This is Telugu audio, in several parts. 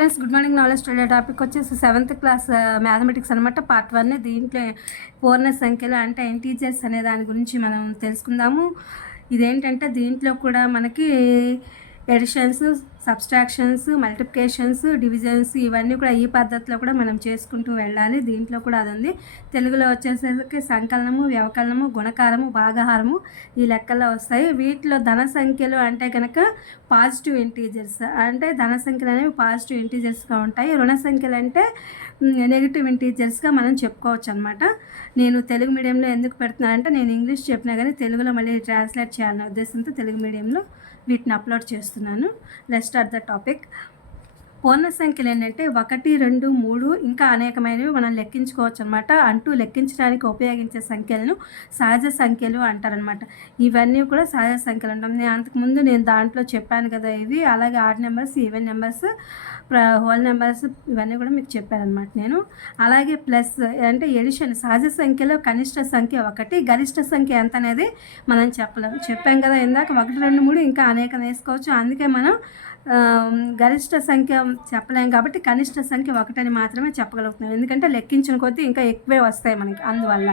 Friends good morning knowledge study topic వచ్చేసి 7th క్లాస్ మ్యాథమెటిక్స్ అనమాట పార్ట్ 1. దీంట్లో పూర్ణ సంఖ్యలు అంటే ఇంటీజర్స్ అనే దాని గురించి మనం తెలుసుకుందాము. ఇదేంటంటే దీంట్లో కూడా మనకి ఎడిషన్స్, సబ్స్ట్రాక్షన్స్, మల్టిప్లికేషన్స్, డివిజన్స్ ఇవన్నీ కూడా ఈ పద్ధతిలో కూడా మనం చేసుకుంటూ వెళ్ళాలి. దీంట్లో కూడా అది ఉంది. తెలుగులో వచ్చేసరికి సంకలనము, వ్యవకలనము, గుణకారము, భాగాహారము ఈ లెక్కల్లో వస్తాయి. వీటిలో ధన సంఖ్యలు అంటే కనుక పాజిటివ్ ఇంటీజర్స్, అంటే ధన సంఖ్యలు అనేవి పాజిటివ్ ఇంటీజర్స్గా ఉంటాయి. రుణ సంఖ్యలు అంటే నెగిటివ్ ఇంటీజర్స్గా మనం చెప్పుకోవచ్చు అనమాట. నేను తెలుగు మీడియంలో ఎందుకు పెడుతున్నాను అంటే నేను ఇంగ్లీష్ చెప్పినా కానీ తెలుగులో మళ్ళీ ట్రాన్స్లేట్ చేయాలనే ఉద్దేశంతో తెలుగు మీడియంలో వీటిని అప్లోడ్ చేస్తున్నాను. Let's start the topic. పూర్ణ సంఖ్యలు ఏంటంటే 1, 2, 3 ఇంకా అనేకమైనవి మనం లెక్కించుకోవచ్చు అనమాట. అంటూ లెక్కించడానికి ఉపయోగించే సంఖ్యలను సహజ సంఖ్యలు అంటారనమాట. ఇవన్నీ కూడా సహజ సంఖ్యలు అంటాం. అంతకుముందు నేను దాంట్లో చెప్పాను కదా ఇవి. అలాగే odd numbers, even numbers, whole numbers ఇవన్నీ కూడా మీకు చెప్పానమాట నేను. అలాగే ప్లస్ అంటే ఎడిషన్, సహజ సంఖ్యలో కనిష్ట సంఖ్య 1, గరిష్ట సంఖ్య ఎంత అనేది మనం చెప్పాం కదా ఇందాక. 1, 2, 3 ఇంకా అనేకం వేసుకోవచ్చు. అందుకే మనం గరిష్ట సంఖ్య చెప్పలేం కాబట్టి కనిష్ట సంఖ్య 1 అని మాత్రమే చెప్పగలుగుతున్నాం. ఎందుకంటే లెక్కించిన కొద్దీ ఇంకా ఎక్కువే వస్తాయి మనకి. అందువల్ల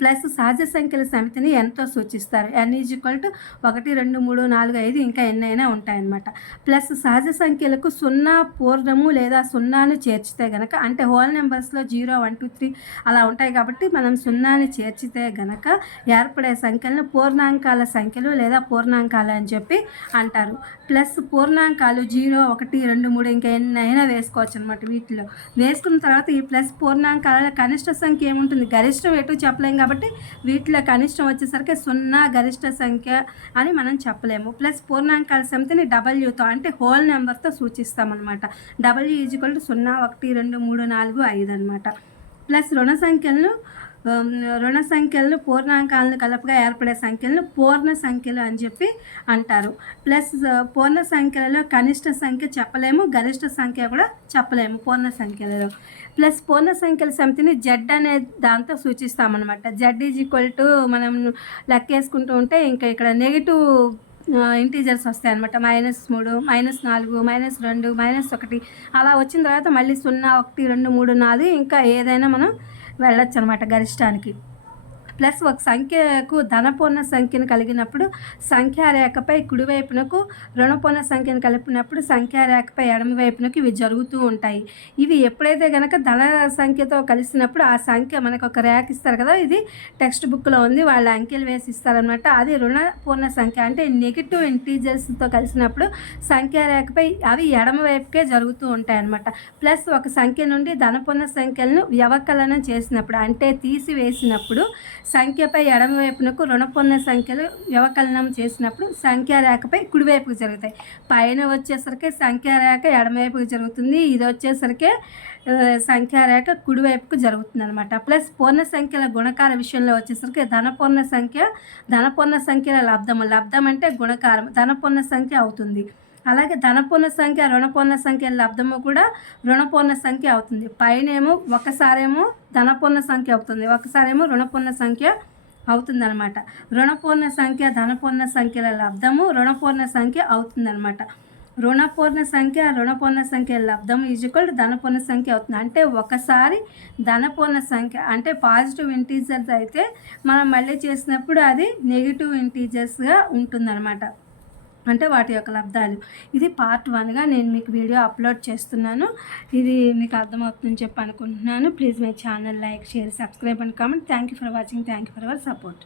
ప్లస్ సహజ సంఖ్యల సమితిని ఎంతో సూచిస్తారు. n = 1, 2, 3, 4, 5 ఇంకా ఎన్నైనా ఉంటాయన్నమాట. ప్లస్ సహజ సంఖ్యలకు 0 పూర్ణము లేదా 0ను చేర్చితే గనక, అంటే హోల్ నెంబర్స్లో 0, 1, 2, 3 అలా ఉంటాయి కాబట్టి మనం 0ని చేర్చితే గనక ఏర్పడే సంఖ్యలను పూర్ణాంకాల సంఖ్యలు లేదా పూర్ణాంకాలు అని చెప్పి అంటారు. ప్లస్ పూర్ణాంకాలు 0, 1, 2, 3 ఇంకా ఎన్నైనా వేసుకోవచ్చు అనమాట. వీటిలో వేసుకున్న తర్వాత ఈ ప్లస్ పూర్ణాంకాల కనిష్ట సంఖ్య ఏముంటుంది, గరిష్టం ఎటు చెప్పలేం కాబట్టి వీటిలో కనిష్టం వచ్చేసరికి 0 గరిష్ట సంఖ్య అని మనం చెప్పలేము. ప్లస్ పూర్ణాంకాల సమితిని Wతో అంటే హోల్ నెంబర్తో సూచిస్తామన్నమాట. W = 0, 1, 2, 3, 4, 5 అనమాట. ప్లస్ రుణ సంఖ్యలను పూర్ణాంకాలను కలపగా ఏర్పడే సంఖ్యలను పూర్ణ సంఖ్యలు అని చెప్పి అంటారు. ప్లస్ పూర్ణ సంఖ్యలలో కనిష్ట సంఖ్య చెప్పలేము, గరిష్ట సంఖ్య కూడా చెప్పలేము పూర్ణ సంఖ్యలలో. ప్లస్ పూర్ణ సంఖ్యల సమితిని Z అనే దాంతో సూచిస్తామన్నమాట. Z మనం లెక్కేసుకుంటూ ఉంటే ఇంకా ఇక్కడ నెగిటివ్ ఇంటీజర్స్ వస్తాయి అనమాట. -3, -4, -2, -1 అలా వచ్చిన తర్వాత మళ్ళీ 0, 1, 2, 3, 4 ఇంకా ఏదైనా మనం వెళ్ళొచ్చు అనమాట గరిష్టానికి. ప్లస్ ఒక సంఖ్యకు ధనపూర్ణ సంఖ్యను కలిగినప్పుడు సంఖ్యారేఖపై కుడివైపునకు, రుణపూర్ణ సంఖ్యను కలిపినప్పుడు సంఖ్యారేఖపై ఎడమవైపునకు ఇవి జరుగుతూ ఉంటాయి. ఇవి ఎప్పుడైతే కనుక ధన సంఖ్యతో కలిసినప్పుడు ఆ సంఖ్య మనకు ఒక రేఖ ఇస్తారు కదా, ఇది టెక్స్ట్ బుక్లో ఉంది, వాళ్ళ అంకెలు వేసి ఇస్తారనమాట. అది రుణపూర్ణ సంఖ్య అంటే నెగిటివ్ ఇంటీజర్స్తో కలిసినప్పుడు సంఖ్యారేఖపై అవి ఎడమవైపుకే జరుగుతూ ఉంటాయి అన్నమాట. ప్లస్ ఒక సంఖ్య నుండి ధనపూర్ణ సంఖ్యలను వ్యవకలనం చేసినప్పుడు అంటే తీసివేసినప్పుడు సంఖ్యపై ఎడమవైపునకు, రుణపూర్ణ సంఖ్యలు వ్యవకలనం చేసినప్పుడు సంఖ్యారేఖపై కుడివైపుకు జరుగుతాయి. పైన వచ్చేసరికి సంఖ్యారేఖ ఎడమవైపుకు జరుగుతుంది, ఇది వచ్చేసరికి సంఖ్యారేఖ కుడివైపుకు జరుగుతుంది అనమాట. ప్లస్ పూర్ణ సంఖ్యల గుణకార విషయంలో వచ్చేసరికి ధనపూర్ణ సంఖ్యల లబ్ధం అంటే గుణకారం ధనపూర్ణ సంఖ్య అవుతుంది. అలాగే ధనపూర్ణ సంఖ్య, రుణపూర్ణ సంఖ్య లబ్ధము కూడా రుణపూర్ణ సంఖ్య అవుతుంది. పైనేమో ఒకసారేమో ధనపూర్ణ సంఖ్య అవుతుంది, ఒకసారేమో రుణపూర్ణ సంఖ్య అవుతుంది అనమాట. రుణపూర్ణ సంఖ్య ధనపూర్ణ సంఖ్యల లబ్ధము రుణపూర్ణ సంఖ్య అవుతుందన్నమాట. రుణపూర్ణ సంఖ్య లబ్ధము = ధనపూర్ణ సంఖ్య అవుతుంది. అంటే ఒకసారి ధనపూర్ణ సంఖ్య అంటే పాజిటివ్ ఇంటీజర్స్ అయితే మనం మళ్ళీ చేసినప్పుడు అది నెగిటివ్ ఇంటీజర్స్గా ఉంటుందన్నమాట. అంటే వాటి యొక్క లబ్ధాలు. ఇది పార్ట్ 1గా నేను మీకు వీడియో అప్లోడ్ చేస్తున్నాను. ఇది మీకు అర్థమవుతుందని చెప్పి అనుకుంటున్నాను. Please my channel like, share, subscribe and comment. Thank you for watching. Thank you for our support.